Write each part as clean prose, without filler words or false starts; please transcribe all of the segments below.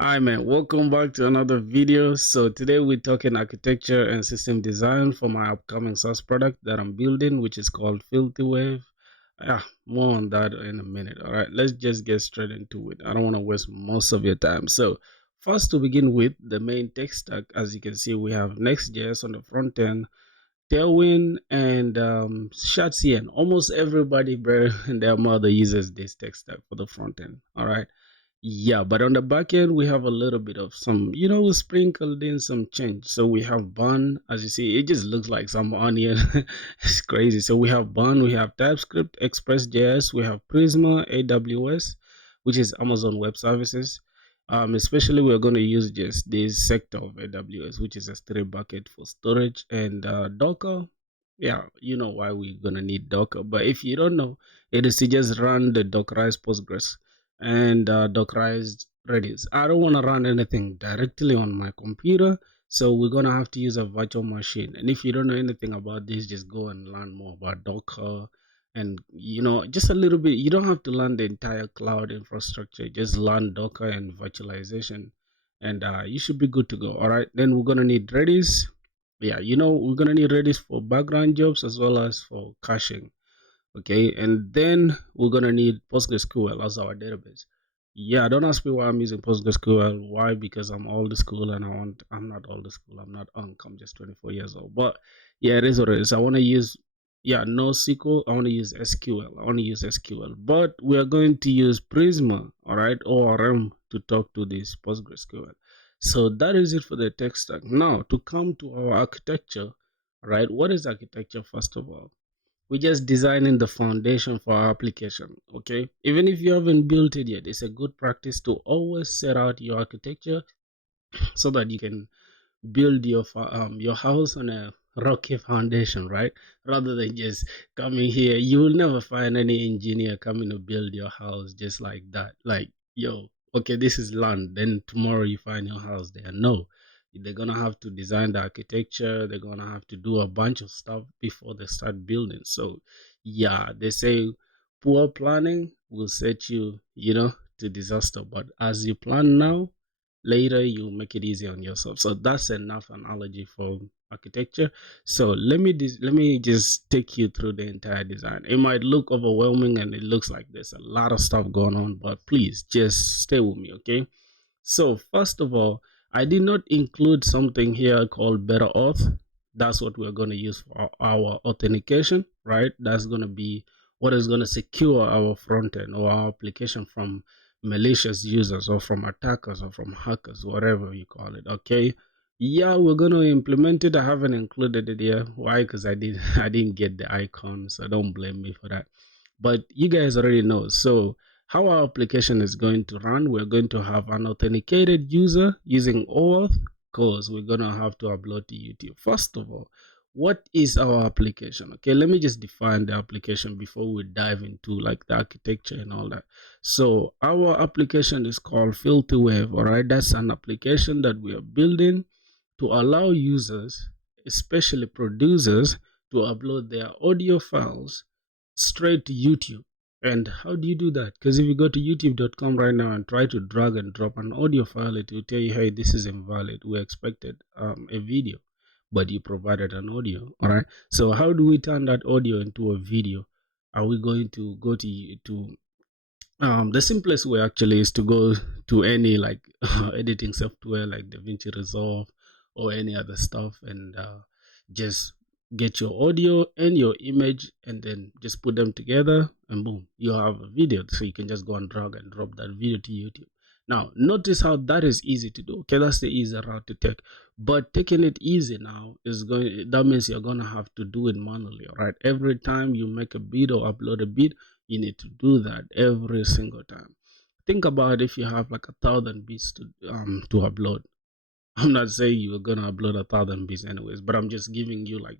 Hi man, welcome back to another video. So today we're talking architecture and system design for my upcoming SaaS product that I'm building, which is called Filthiwave. Yeah, more on that in a minute. All right, let's just get straight into it. I don't want to waste most of your time. So first, to begin with, the main tech stack, as you can see, we have Nextjs on the front end, Tailwind, and Shadcn. Almost everybody, bro, and their mother uses this tech stack for the front end. All right. Yeah, but on the back end, we have a little bit of some, we sprinkled in some change. So we have Bun, as you see, it just looks like some onion. It's crazy. So we have Bun, we have TypeScript, Express.js, we have Prisma, AWS, which is Amazon Web Services. Especially we're going to use just this sector of AWS, which is S3 bucket for storage and Docker. Yeah, you know why we're going to need Docker. But if you don't know, it is to just run the Dockerized Postgres and Dockerized Redis. I don't want to run anything directly on my computer, so we're gonna have to use a virtual machine. And if you don't know anything about this, just go and learn more about Docker and just a little bit. You don't have to learn the entire cloud infrastructure. Just learn Docker and virtualization, and you should be good to go. All right. Then we're gonna need Redis. Yeah, we're gonna need Redis for background jobs as well as for caching. Okay, and then we're gonna need PostgreSQL as our database. Yeah, don't ask me why I'm using PostgreSQL. Why? Because I'm old school and I'm not old school. I'm not I'm just 24 years old. But yeah, it is what it is. I want to use NoSQL. I want to use SQL. I want to use SQL. But we are going to use Prisma, all right, ORM to talk to this PostgreSQL. So that is it for the tech stack. Now to come to our architecture, right? What is architecture first of all? We're just designing the foundation for our application. Okay, even if you haven't built it yet, it's a good practice to always set out your architecture so that you can build your house on a rocky foundation, right? Rather than just coming here, you will never find any engineer coming to build your house just like that. Like, yo, okay, this is land, then tomorrow you find your house there. No, they're gonna have to design the architecture, they're gonna have to do a bunch of stuff before they start building. So yeah, they say poor planning will set you, to disaster, but as you plan now, later you make it easy on yourself. So that's enough analogy for architecture. So let me just take you through the entire design. It might look overwhelming and it looks like there's a lot of stuff going on, but please just stay with me. Okay, so first of all, I did not include something here called better auth. That's what we're going to use for our authentication, right? That's going to be what is going to secure our front end or our application from malicious users or from attackers or from hackers, whatever you call it. Okay. Yeah, we're going to implement it. I haven't included it here. Why? Because I didn't get the icon, so don't blame me for that. But you guys already know. So how our application is going to run, we're going to have an authenticated user using OAuth, because we're going to have to upload to YouTube. First of all, what is our application? Okay, let me just define the application before we dive into like the architecture and all that. So our application is called Filthiwave. All right, that's an application that we are building to allow users, especially producers, to upload their audio files straight to YouTube. And how do you do that? Because if you go to youtube.com right now and try to drag and drop an audio file, it will tell you, hey, this is invalid. We expected a video, but you provided an audio. All right. So how do we turn that audio into a video? Are we going to go to the simplest way actually is to go to any like editing software like DaVinci Resolve or any other stuff and just get your audio and your image and then just put them together and boom, you have a video. So you can just go and drag and drop that video to YouTube. Now, notice how that is easy to do. Okay, that's the easy route to take. But taking it easy now that means you're gonna have to do it manually, all right? Every time you make a beat or upload a beat, you need to do that every single time. Think about if you have like 1,000 beats to upload. I'm not saying you're gonna upload 1,000 beats anyways, but I'm just giving you like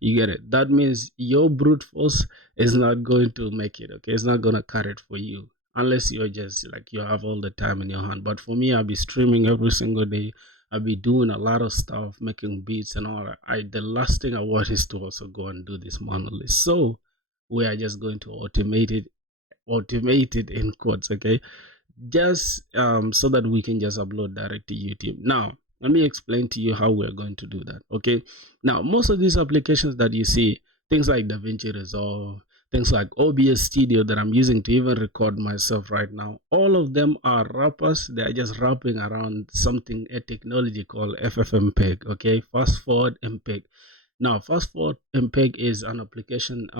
you get it. That means your brute force is not going to make it. Okay, it's not gonna cut it for you unless you're just like you have all the time in your hand. But for me, I'll be streaming every single day. I'll be doing a lot of stuff, making beats and all that. The last thing I want is to also go and do this manually. So we are just going to automate it in quotes. Okay, just so that we can just upload direct to YouTube. Now, let me explain to you how we're going to do that. Okay. Now, most of these applications that you see, things like DaVinci Resolve, things like OBS Studio that I'm using to even record myself right now, all of them are wrappers. They are just wrapping around something, a technology called FFmpeg. Okay. Fast Forward MPEG. Now, Fast Forward MPEG is an application,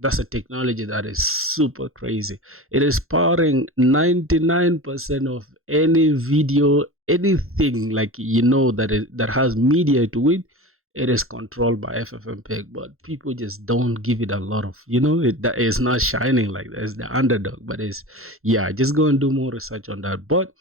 that's a technology that is super crazy. It is powering 99% of any video, anything like that has media to it. It is controlled by FFmpeg, but people just don't give it a lot of, that is not shining like that. It's the underdog, but yeah, just go and do more research on that. But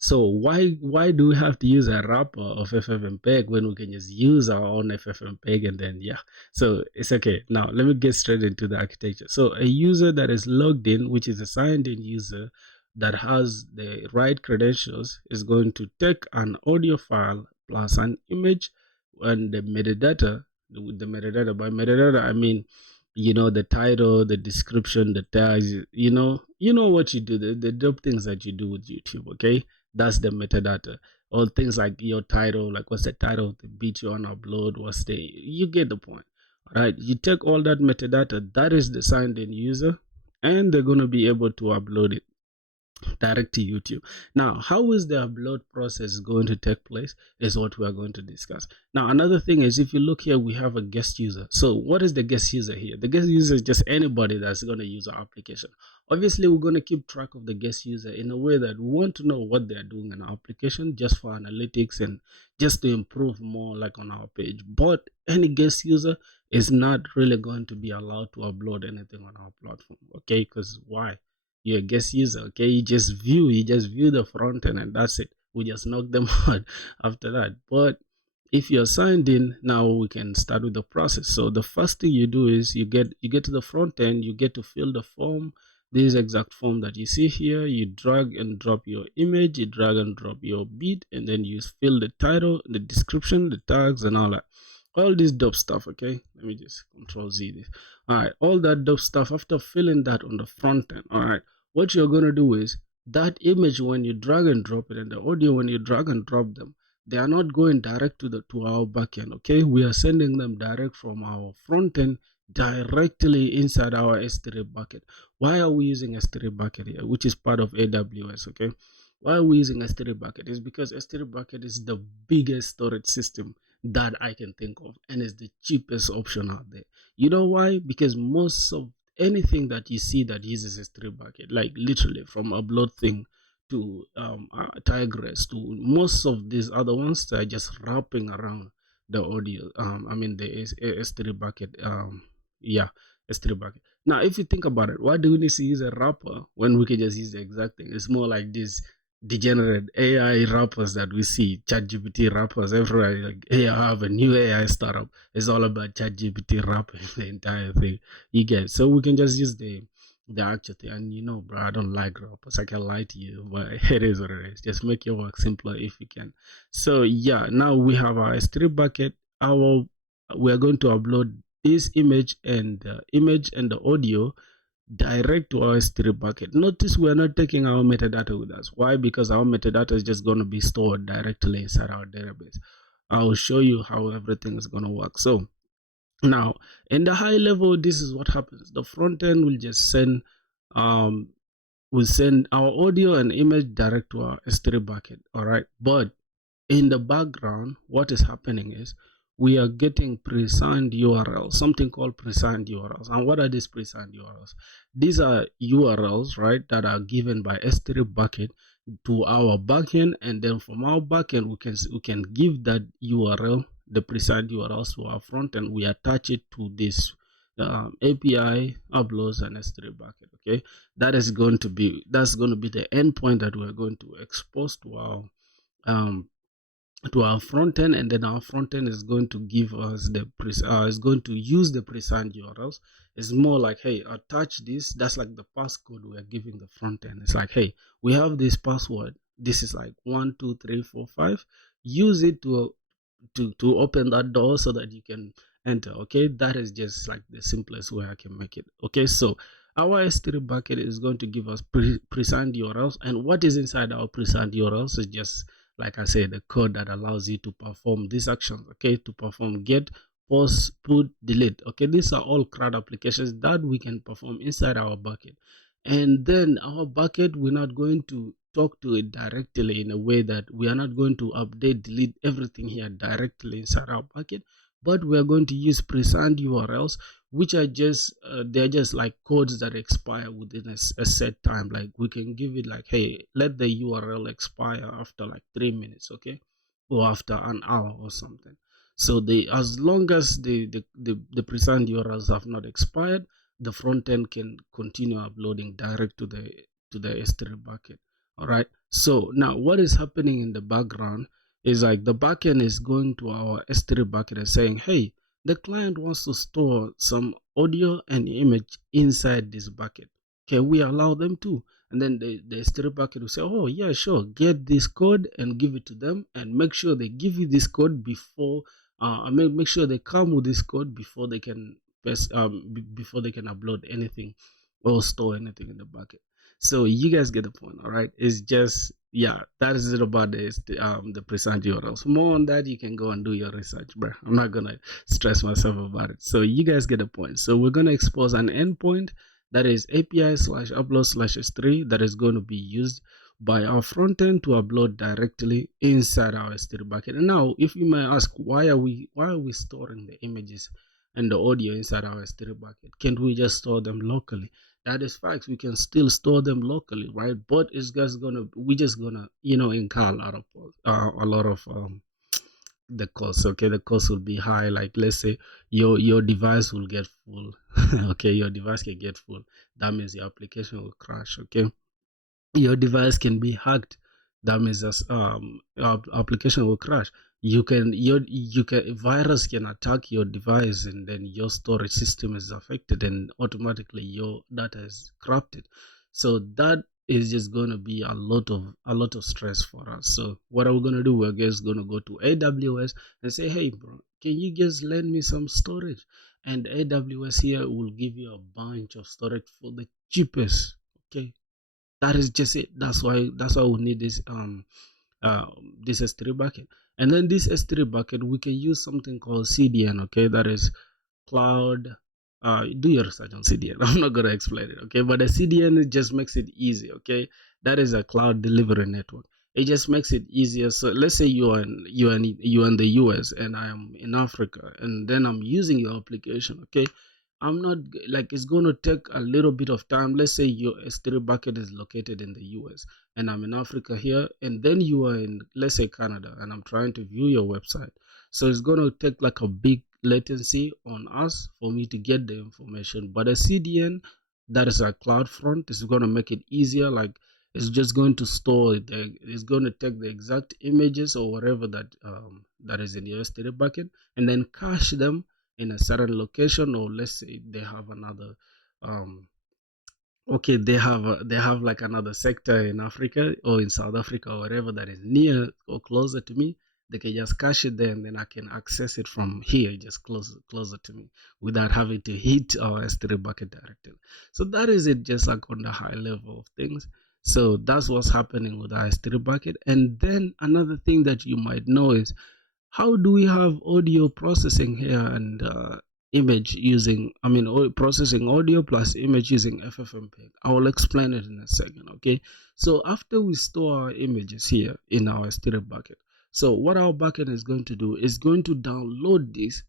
so why do we have to use a wrapper of FFmpeg when we can just use our own FFmpeg and then yeah? So it's okay. Now let me get straight into the architecture. So a user that is logged in, which is a signed in user that has the right credentials, is going to take an audio file plus an image and the metadata. With the metadata, by metadata I mean the title, the description, the tags, what you do, the dope things that you do with YouTube. Okay, that's the metadata. All things like your title, like what's the title of the beat you want to upload, you get the point. All right, you take all that metadata, that is the signed in user, and they're going to be able to upload it direct to YouTube. Now, how is the upload process going to take place is what we are going to discuss. Now, another thing is, if you look here, we have a guest user. So what is the guest user here? The guest user is just anybody that's going to use our application. Obviously, we're going to keep track of the guest user in a way that we want to know what they're doing in our application just for analytics and just to improve more like on our page. But any guest user is not really going to be allowed to upload anything on our platform. Okay, because why? You're a guest user. Okay, you just view the front end and that's it. We just knock them out after that. But if you're signed in, now we can start with the process. So the first thing you do is you get to the front end, you get to fill the form, this exact form that you see here. You drag and drop your image, you drag and drop your beat, and then you fill the title, the description, the tags, and all that. All this dope stuff. Okay, let me just control Z this. All right, all that dope stuff. After filling that on the front end, all right, what you're going to do is that image, when you drag and drop it, and the audio when you drag and drop them, they are not going direct to our backend. Okay, we are sending them direct from our front end directly inside our S3 bucket. Why are we using S3 bucket here, which is part of AWS? Okay, why are we using S3 bucket? Is because S3 bucket is the biggest storage system that I can think of, and it's the cheapest option out there. You know why? Because most of anything that you see that uses S3 bucket, like literally from upload thing to Tigris to most of these other ones, that are just wrapping around the audio. I mean the S3 bucket. Yeah, S3 bucket. Now, if you think about it, why do we need to use a wrapper when we can just use the exact thing? It's more like this degenerate AI rappers that we see, ChatGPT rappers everywhere. Like, hey, I have a new AI startup. It's all about ChatGPT rapping the entire thing. You get, so we can just use the actual thing. And bro, I don't like rappers. I can lie to you, but it is what it is. Just make your work simpler if you can. So yeah, now we have our S3 bucket. We are going to upload this image and the audio direct to our S3 bucket. Notice we're not taking our metadata with us. Why? Because our metadata is just going to be stored directly inside our database. I'll show you how everything is going to work. So now in the high level, this is what happens. The front end will just send our audio and image direct to our S3 bucket. All right, but in the background, what is happening is we are getting pre-signed URLs, something called pre-signed URLs. And what are these pre-signed URLs? These are URLs, right, that are given by S3 bucket to our backend, and then from our backend we can give that URL, the pre-signed URLs, to our front end. We attach it to this API uploads and S3 bucket. Okay, that's going to be the endpoint that we're going to expose um, to our front end, and then our front end is going to give us is going to use the pre-signed URLs. It's more like, hey, attach this. That's like the passcode we are giving the front end. It's like, hey, we have this password. This is like 12345. Use it to open that door so that you can enter. Okay, that is just like the simplest way I can make it. Okay, so our S3 bucket is going to give us pre-signed URLs, and what is inside our pre-signed URLs is just, like I said, the code that allows you to perform these actions, okay, to perform get, post, put, delete. Okay, these are all CRUD applications that we can perform inside our bucket. And then our bucket, we're not going to talk to it directly in a way that we are not going to update, delete everything here directly inside our bucket, but we are going to use pre-signed URLs, which are just they're just like codes that expire within a set time. Like we can give it like, hey, let the URL expire after like 3 minutes, okay, or after an hour or something. So they, as long as the pre-signed URLs have not expired, the front end can continue uploading direct to the S3 bucket. All right. So now what is happening in the background is like the backend is going to our S3 bucket and saying, hey, the client wants to store some audio and image inside this bucket. Can we allow them to? And then the S3 bucket will say, oh, yeah, sure. Get this code and give it to them, and make sure they give you this code before, make sure they come with this code before they can before they can upload anything or store anything in the bucket. So you guys get the point, all right? It's just, yeah, that is it about the present URLs. More on that, you can go and do your research, bro. I'm not gonna stress myself about it. So you guys get the point. So we're gonna expose an endpoint that is API/upload/S3 that is going to be used by our front end to upload directly inside our S3 bucket. And now, if you may ask, why are we storing the images and the audio inside our S3 bucket? Can't we just store them locally? That is facts. We can still store them locally, right? But it's just we're just gonna, incur a lot of the cost. Okay, the cost will be high. Like, let's say your device will get full. Okay, your device can get full. That means your application will crash. Okay, your device can be hacked. That means your application will crash. You can virus can attack your device, and then your storage system is affected, and automatically your data is corrupted. So that is just going to be a lot of stress for us. So what are we going to do? We're just going to go to AWS and say, hey bro, can you just lend me some storage? And AWS here will give you a bunch of storage for the cheapest. Okay, that is just it. That's why we need this S3 bucket. And then this S3 bucket, we can use something called CDN. Okay, that is cloud. Do your research on CDN. I'm not gonna explain it. Okay, but the CDN just makes it easy. Okay, that is a cloud delivery network. It just makes it easier. So let's say you're in the US and I am in Africa, and then I'm using your application. Okay, I'm not like, it's going to take a little bit of time. Let's say your S3 bucket is located in the US and I'm in Africa here, and then you are in, let's say, Canada, and I'm trying to view your website. So it's going to take like a big latency on us for me to get the information. But a CDN, that is a cloud front, is going to make it easier. Like, it's just going to store it's going to take the exact images or whatever that is in your S3 bucket, and then cache them in a certain location. Or let's say they have another um okay, they have like another sector in Africa or in South Africa or wherever that is near or closer to me. They can just cache it there, and then I can access it from here, just closer to me, without having to hit our S3 bucket directly. So that is it, just like on the high level of things. So that's what's happening with our S3 bucket. And then another thing that you might know is, how do we have audio processing here and image using, processing audio plus image using FFmpeg? I will explain it in a second. Okay, so after we store our images here in our S3 bucket, so what our backend is going to do is going to download these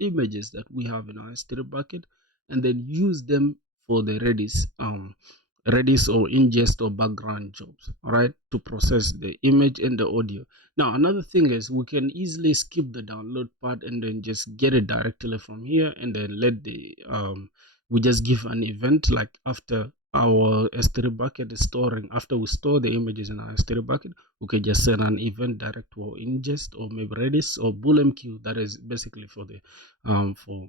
images that we have in our S3 bucket, and then use them for the Redis or ingest or background jobs, all right, to process the image and the audio. Now, another thing is, we can easily skip the download part and then just get it directly from here, and then let we just give an event, like after our S3 bucket is storing, after we store the images in our S3 bucket, we can just send an event direct to our ingest or maybe Redis or BoolMQ. That is basically for the for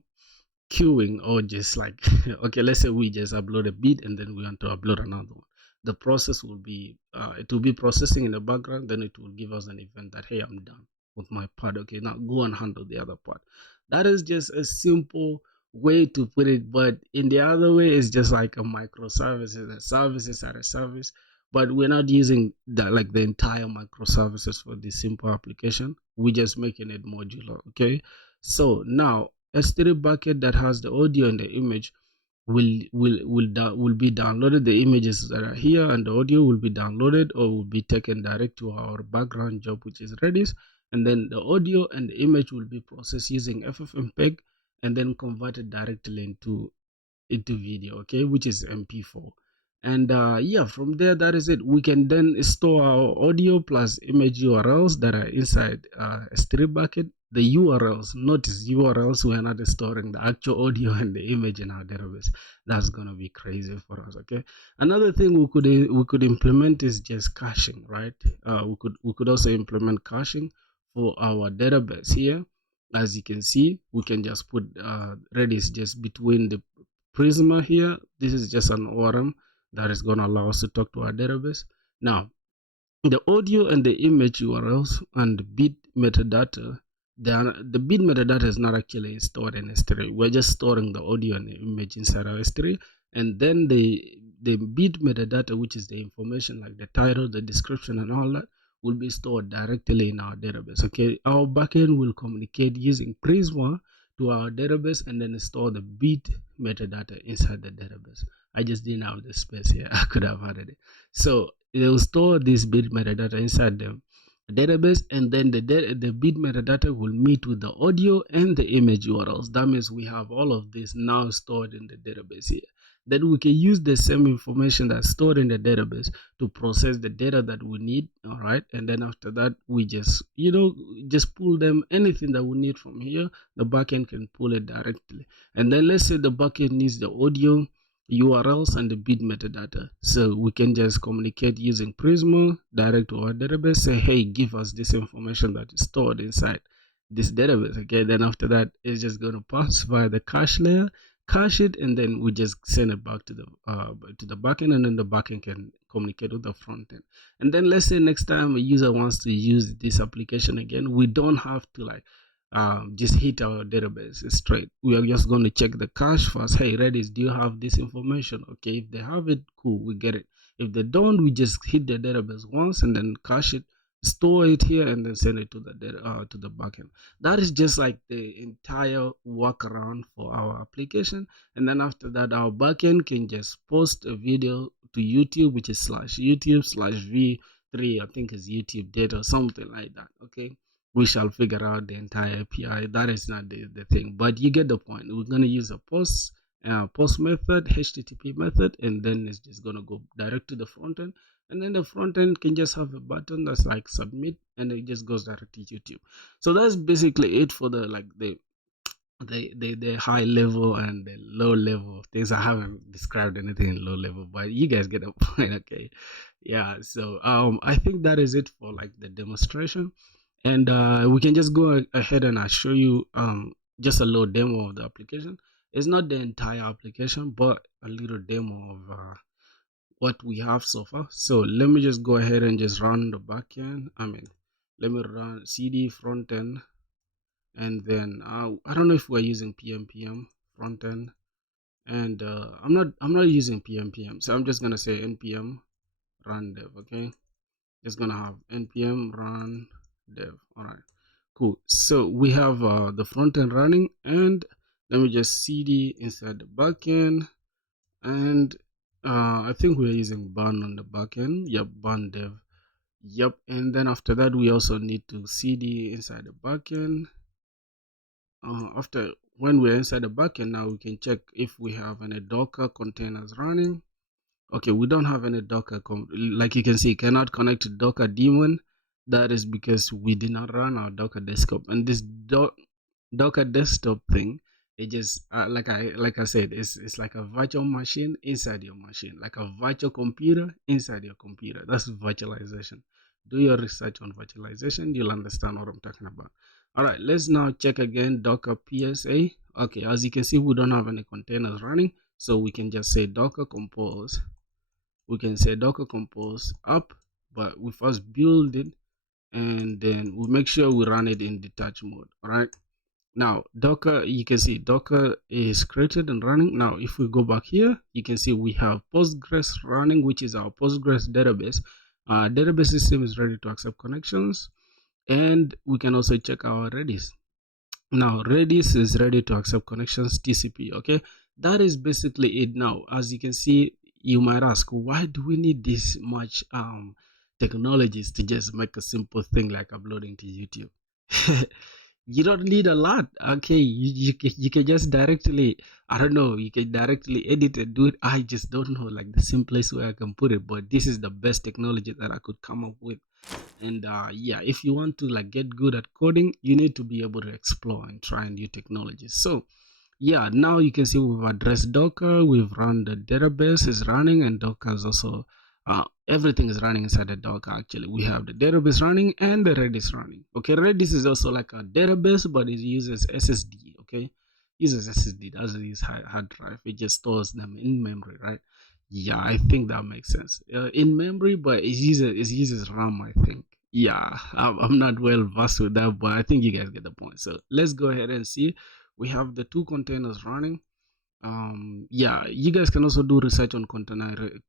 queuing, or just like okay, let's say we just upload a bit and then we want to upload another one. The process will be it will be processing in the background, then it will give us an event that, hey, I'm done with my part. Okay, now go and handle the other part. That is just a simple way to put it, but in the other way, it's just like a microservices. A service is at a service, but we're not using that like the entire microservices for this simple application. We're just making it modular. Okay, so now S3 bucket that has the audio and the image will be downloaded. The images that are here and the audio will be downloaded or will be taken direct to our background job, which is Redis, and then the audio and the image will be processed using FFmpeg and then converted directly into video, okay, which is mp4. And yeah, from there, that is it. We can then store our audio plus image urls that are inside S3 bucket. The urls, notice urls, we are not storing the actual audio and the image in our database. That's gonna be crazy for us. Okay, another thing we could implement is just caching, right? We could also implement caching for our database here. As you can see, we can just put Redis just between the Prisma here. This is just an ORM that is going to allow us to talk to our database. Now, the audio and the image URLs and the bit metadata, the bit metadata is not actually stored in S3. We're just storing the audio and the image inside our S3, and then the bit metadata, which is the information like the title, the description, and all that, will be stored directly in our database. Okay, our backend will communicate using Prisma to our database and then store the bit metadata inside the database. I just didn't have the space here. I could have added it. So they will store this bit metadata inside the database, and then the bit metadata will meet with the audio and the image URLs. That means we have all of this now stored in the database here. Then we can use the same information that's stored in the database to process the data that we need. All right, and then after that, we just just pull them. Anything that we need from here, the backend can pull it directly. And then let's say the backend needs the audio URLs and the bit metadata. So we can just communicate using Prisma direct to our database, say, hey, give us this information that is stored inside this database. Okay, then after that, it's just going to pass via the cache layer, cache it, and then we just send it back to the backend, and then the backend can communicate with the front end. And then let's say next time a user wants to use this application again, we don't have to like just hit our database straight. We are just going to check the cache first. Hey, Redis, do you have this information? Okay, if they have it, cool, we get it. If they don't, we just hit the database once and then cache it, store it here, and then send it to the backend. That is just like the entire workaround for our application. And then after that, our backend can just post a video to YouTube, which is /YouTube/v3, I think is YouTube data or something like that. Okay, we shall figure out the entire API. That is not the thing, but you get the point. We're going to use a post method, HTTP method, and then it's just going to go direct to the front end. And then the front end can just have a button that's like submit, and it just goes direct to YouTube. So that's basically it for the high level and the low level of things. I haven't described anything in low level, but you guys get the point. Okay, yeah. So I think that is it for like the demonstration. And we can just go ahead and I'll show you just a little demo of the application. It's not the entire application, but a little demo of what we have so far. So let me just go ahead and just run the backend. Let me run cd frontend, and then I don't know if we're using pnpm frontend, and I'm not using pnpm, so I'm just gonna say npm run dev. Okay, just gonna have npm run dev. All right, cool. So we have the front end running, and let me just cd inside the backend, and I think we're using Bun on the backend. Yep, Bun dev. Yep, and then after that, we also need to cd inside the backend. After when we're inside the backend, now we can check if we have any Docker containers running. Okay, we don't have any Docker. Like you can see, cannot connect to Docker daemon. That is because we did not run our Docker desktop, and this Docker desktop thing, it just like I said, it's like a virtual machine inside your machine, like a virtual computer inside your computer. That's virtualization. Do your research on virtualization, you'll understand what I'm talking about. All right, let's now check again Docker PSA. Okay, as you can see, we don't have any containers running, so we can just say Docker compose. We can say Docker compose up, but we first build it, and then we make sure we run it in detach mode. All right, Now Docker, you can see Docker is created and running. Now if we go back here, you can see we have Postgres running, which is our Postgres database. Database system is ready to accept connections, and we can also check our Redis. Now Redis is ready to accept connections, TCP. Okay, that is basically it. Now as you can see, you might ask, why do we need this much technologies to just make a simple thing like uploading to YouTube? You don't need a lot. Okay, you can just directly, I don't know, you can directly edit and do it. I just don't know like the simplest way I can put it, but this is the best technology that I could come up with. And yeah, if you want to like get good at coding, you need to be able to explore and try new technologies. So yeah, now you can see we've addressed Docker, we've run the database is running, and Docker is also everything is running inside the Docker. Actually, we have the database running and the Redis running. Okay, Redis is also like a database, but it uses SSD. Okay, uses SSD, doesn't use hard drive. It just stores them in memory, right? Yeah, I think that makes sense. In memory, but it uses RAM, I think. Yeah, I'm not well versed with that, but I think you guys get the point. So let's go ahead and see. We have the two containers running. Yeah, you guys can also do research on containerization.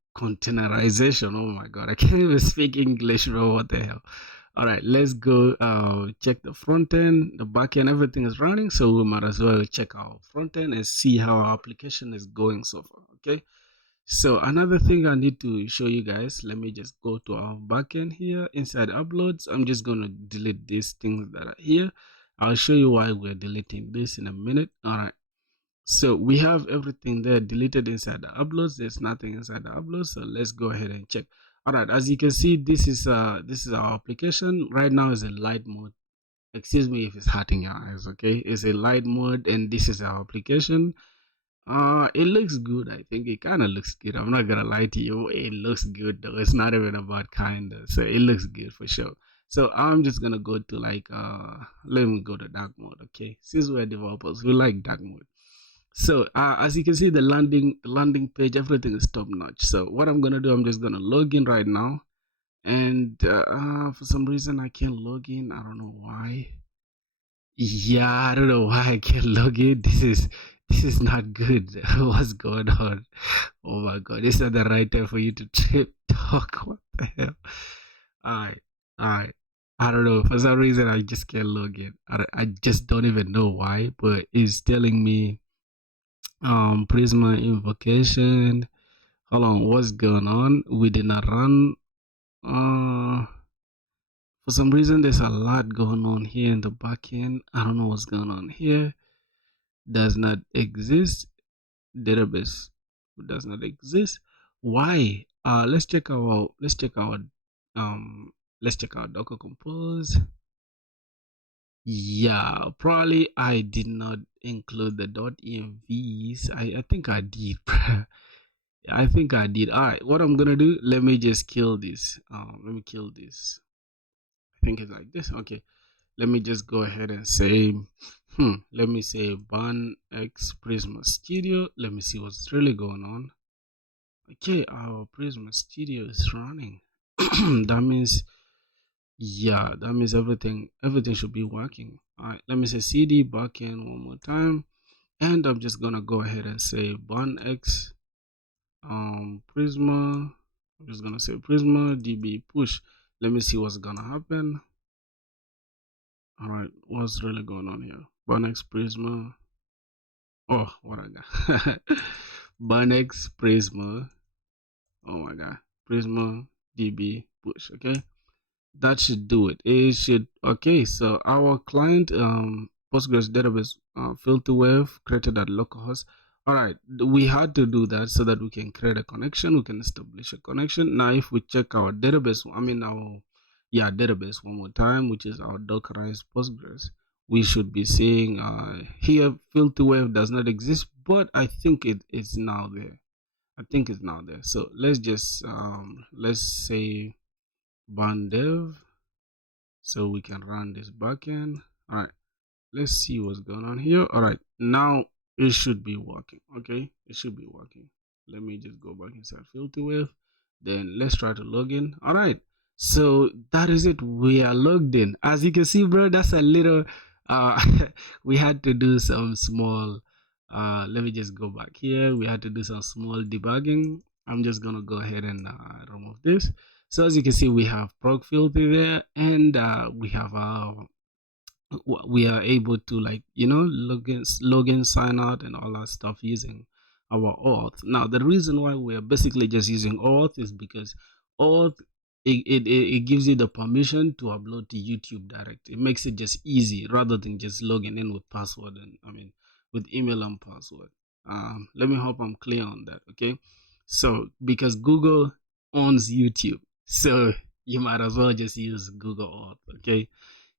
Oh my god, I can't even speak English, bro. What the hell? All right, let's go check the front end, the back end, everything is running, so we might as well check our front end and see how our application is going so far. Okay, so another thing I need to show you guys, let me just go to our backend here inside uploads. I'm just going to delete these things that are here. I'll show you why we're deleting this in a minute. All right, so we have everything there deleted inside the uploads. There's nothing inside the uploads, so let's go ahead and check. All right, as you can see, this is our application right now. Is in light mode. Excuse me if it's hurting your eyes. Okay, it's a light mode, and this is our application. It looks good. I think it kind of looks good. I'm not gonna lie to you. It looks good though. It's not even about kinda. So it looks good for sure. So I'm just gonna go to like let me go to dark mode. Okay, since we're developers, we like dark mode. So as you can see, the landing page, everything is top notch. So what I'm gonna do, I'm just gonna log in right now, and for some reason I can't log in. I don't know why. Yeah, I don't know why I can't log in. This is not good. What's going on? Oh my god, it's not the right time for you to trip talk. What the hell? Alright, alright. I don't know. For some reason I just can't log in. I just don't even know why, but it's telling me Prisma invocation. Hold on, what's going on? We did not run. For some reason there's a lot going on here in the backend. I don't know what's going on here. Does not exist. Database does not exist. Why? Um let's check out Docker Compose. Yeah, probably I did not include the .envs. I think I did. I think I did. All right, what I'm gonna do? Let me just kill this. Let me kill this. I think it's like this. Okay, let me just go ahead and say, let me say Bun X Prisma Studio. Let me see what's really going on. Okay, our Prisma Studio is running. That means, yeah, that means everything should be working. All right, let me say cd backend one more time, and I'm just gonna go ahead and say Bun X Prisma. I'm just gonna say Prisma db push. Let me see what's gonna happen. All right, what's really going on here? Bunex Prisma. Oh, what I got? Bunex Prisma. Oh my god, Prisma db push. Okay, that should do it. It should. Okay, so our client Postgres database Filthiwave created at localhost. All right, we had to do that so that we can create a connection. We can establish a connection. Now, if we check our database, I mean our database one more time, which is our Dockerized Postgres, we should be seeing here Filthiwave does not exist, but I think it is now there. I think it's now there. So let's just let's say Bun dev so we can run this backend. All right, let's see what's going on here. All right, now it should be working. Okay, it should be working. Let me just go back inside Filthiwave. Then let's try to log in. All right, so that is it. We are logged in. As you can see, bro, that's a little uh we had to do some small let me just go back here. We had to do some small debugging. I'm just gonna go ahead and remove this. So as you can see, we have proc filter there, and we have we are able to, like, log in, sign out, and all that stuff using our auth. Now the reason why we are basically just using auth is because auth, it gives you the permission to upload to YouTube direct. It makes it just easy rather than just logging in with password, and with email and password. Let me hope I'm clear on that. Okay, so because Google owns YouTube, so you might as well just use Google auth. Okay,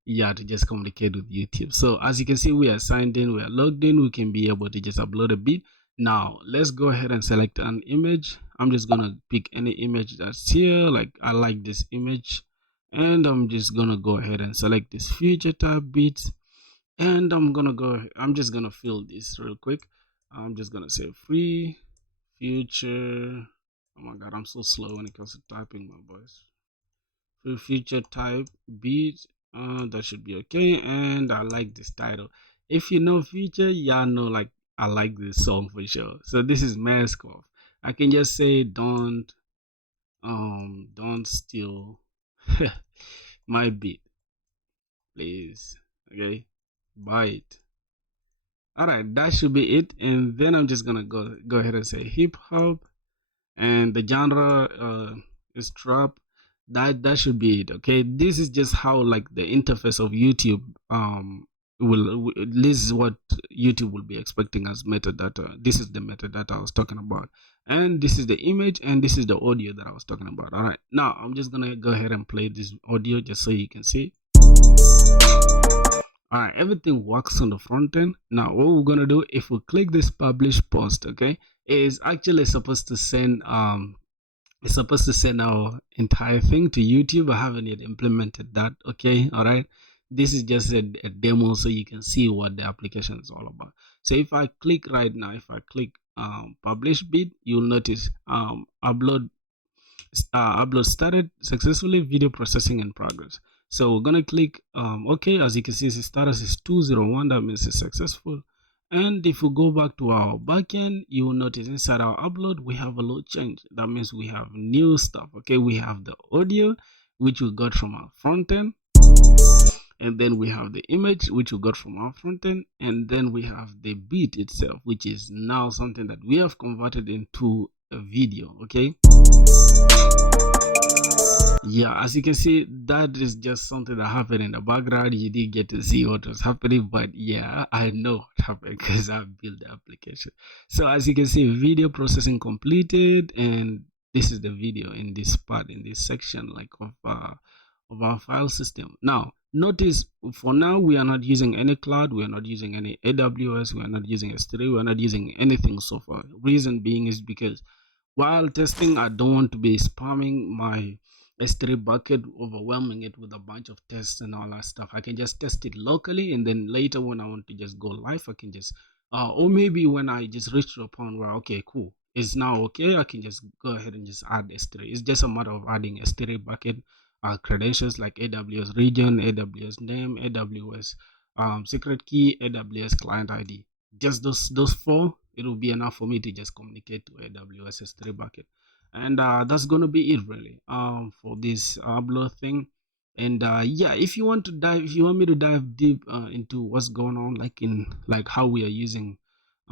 yeah, to just communicate with YouTube. So as you can see, we are signed in, we are logged in, we can be able to just upload a bit. Now let's go ahead and select an image. I'm just gonna pick any image that's here. Like, I like this image, and I'm just gonna go ahead and select this feature type bit, and I'm just gonna fill this real quick. I'm just gonna say free future. Oh my god, I'm so slow when it comes to typing, my boys. Feature type beat, that should be okay. And I like this title. If you know feature, y'all know, like, I like this song for sure. So this is mask off. I can just say don't steal my beat, please. Okay, buy it. All right, that should be it. And then I'm just gonna go ahead and say hip hop, and the genre is trap. That should be it. Okay, this is just how, like, the interface of YouTube this is what YouTube will be expecting as metadata. This is the metadata I was talking about, and this is the image, and this is the audio that I was talking about. All right, now I'm just gonna go ahead and play this audio just so you can see. All right, everything works on the front end. Now what we're gonna do, if we click this publish post, okay, is actually supposed to send it's supposed to send our entire thing to YouTube. I haven't yet implemented that. Okay, all right, this is just a demo so you can see what the application is all about. So if I click right now, if I click publish bit, you'll notice upload started successfully, video processing in progress. So we're gonna click okay. As you can see, the status is 201. That means it's successful. And if we go back to our backend, you will notice inside our upload we have a load change. That means we have new stuff. Okay, we have the audio, which we got from our front end, and then we have the image, which we got from our front end, and then we have the beat itself, which is now something that we have converted into a video. Okay, yeah, as you can see, that is just something that happened in the background. You didn't get to see what was happening, but yeah, I know what happened because I built the application. So as you can see, video processing completed, and this is the video in this part, in this section, like, of our file system. Now notice, for now we are not using any cloud, we are not using any AWS, we are not using S3, we are not using anything so far. Reason being is because while testing, I don't want to be spamming my S3 bucket, overwhelming it with a bunch of tests and all that stuff. I can just test it locally, and then later when I want to just go live, I can just, or maybe when I just reach to a point where, okay, cool, it's now okay, I can just go ahead and just add S3. It's just a matter of adding S3 bucket credentials like AWS region, AWS name, AWS secret key, AWS client ID. Just those four, it will be enough for me to just communicate to AWS S3 bucket. And that's gonna be it really for this upload thing. And yeah, if you want me to dive deep into what's going on, like, in like how we are using,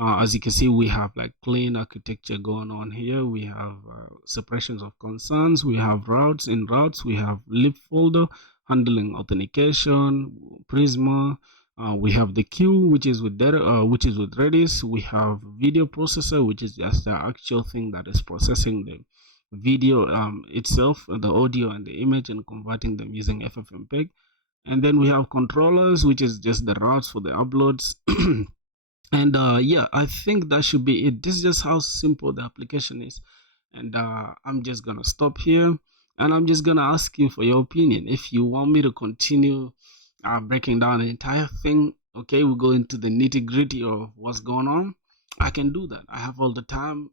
as you can see, we have like clean architecture going on here. We have separations of concerns, we have routes. In routes we have lib folder handling authentication, Prisma. We have the queue, which is with Redis. We have video processor, which is just the actual thing that is processing the video itself, the audio and the image, and converting them using FFmpeg. And then we have controllers, which is just the routes for the uploads. And yeah, I think that should be it. This is just how simple the application is. And I'm just gonna stop here, and I'm just gonna ask you for your opinion. If you want me to continue breaking down the entire thing, okay, we'll go into the nitty-gritty of what's going on, I can do that. I have all the time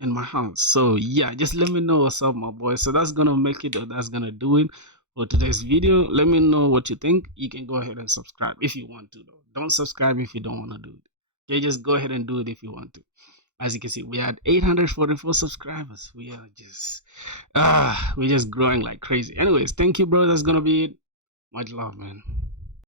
in my hands. So yeah, just let me know what's up, my boy. So that's gonna make it, or that's gonna do it for today's video. Let me know what you think. You can go ahead and subscribe if you want to, though. Don't subscribe if you don't want to do it. Okay, just go ahead and do it if you want to. As you can see, we had 844 subscribers. We're just growing like crazy. Anyways, thank you, bro. That's gonna be it. Much love, man.